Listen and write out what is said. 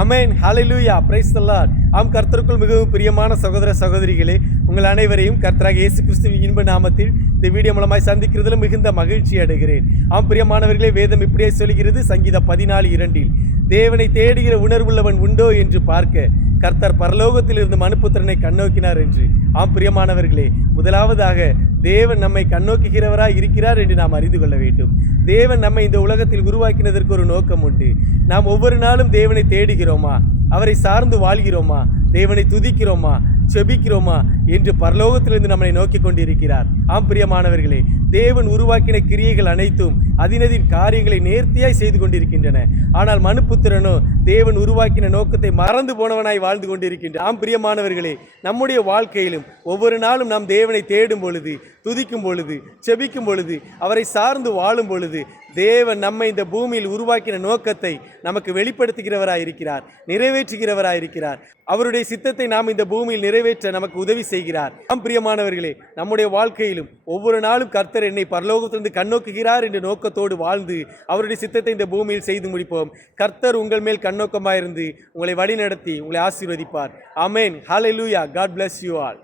Amen, hallelujah, praise the Lord. ஆம், கர்த்தருக்குள் மிகவும் பிரியமான சகோதர சகோதரிகளே, உங்கள் அனைவரையும் கர்த்தராகிய இயேசு கிறிஸ்துவின் இன்ப நாமத்தில் இந்த வீடியோ மூலமாய் சந்திக்கிறதுல மிகுந்த மகிழ்ச்சி அடைகிறேன். ஆம் பிரியமானவர்களே, வேதம் இப்படியே சொல்கிறது சங்கீதம் 14:2, தேவனை தேடுகிற உணர்வுள்ளவன் உண்டோ என்று பார்க்க கர்த்தர் பரலோகத்திலிருந்து மனுபுத்திரனை கண்ணோக்கினார் என்று. ஆம் பிரியமானவர்களே, முதலாவதாக தேவன் நம்மை கண்ணோக்குகிறவராய் இருக்கிறார் என்று நாம் அறிந்து கொள்ள வேண்டும். தேவன் நம்மை இந்த உலகத்தில் உருவாக்கினதற்கு ஒரு நோக்கம் உண்டு. நாம் ஒவ்வொரு நாளும் தேவனை தேடுகிறோமா, அவரை சார்ந்து வாழ்கிறோமா, தேவனை துதிக்கிறோமா, செபிக்கிறோமா என்று பரலோகத்திலிருந்து நம்மை நோக்கி கொண்டிருக்கிறார். ஆம் பிரியமானவர்களே, தேவன் உருவாக்கின கிரியைகள் அனைத்தும் அதினதின் காரியங்களை நேர்த்தியாய் செய்து கொண்டிருக்கின்றன. ஆனால் மனுபுத்திரனோ தேவன் உருவாக்கின நோக்கத்தை மறந்து போனவனாய் வாழ்ந்து கொண்டிருக்கின்றான். ஆம் பிரியமானவர்களே, நம்முடைய வாழ்க்கையிலும் ஒவ்வொரு நாளும் நாம் தேவனை தேடும் பொழுது, துதிக்கும் பொழுது, செபிக்கும் பொழுது, அவரை சார்ந்து வாழும் பொழுது தேவன் நம்மை இந்த பூமியில் உருவாக்கின நோக்கத்தை நமக்கு வெளிப்படுத்துகிறவராயிருக்கிறார், நிறைவேற்றுகிறவராயிருக்கிறார். அவருடைய சித்தத்தை நாம் இந்த பூமியில் நிறைவேற்ற நமக்கு உதவி செய்கிறார். ஆம் பிரியமானவர்களே, நம்முடைய வாழ்க்கையிலும் ஒவ்வொரு நாளும் கர்த்தர் என்னை பரலோகத்திலிருந்து கண்ணோக்குகிறார் என்ற நோக்கத்தோடு வாழ்ந்து அவருடைய சித்தத்தை இந்த பூமியில் செய்து முடிப்போம். கர்த்தர் உங்கள் மேல் கண்ணோக்கமாயிருந்து உங்களை வழி நடத்தி உங்களை ஆசீர்வதிப்பார். ஆமென், ஹalleluya, God bless you all.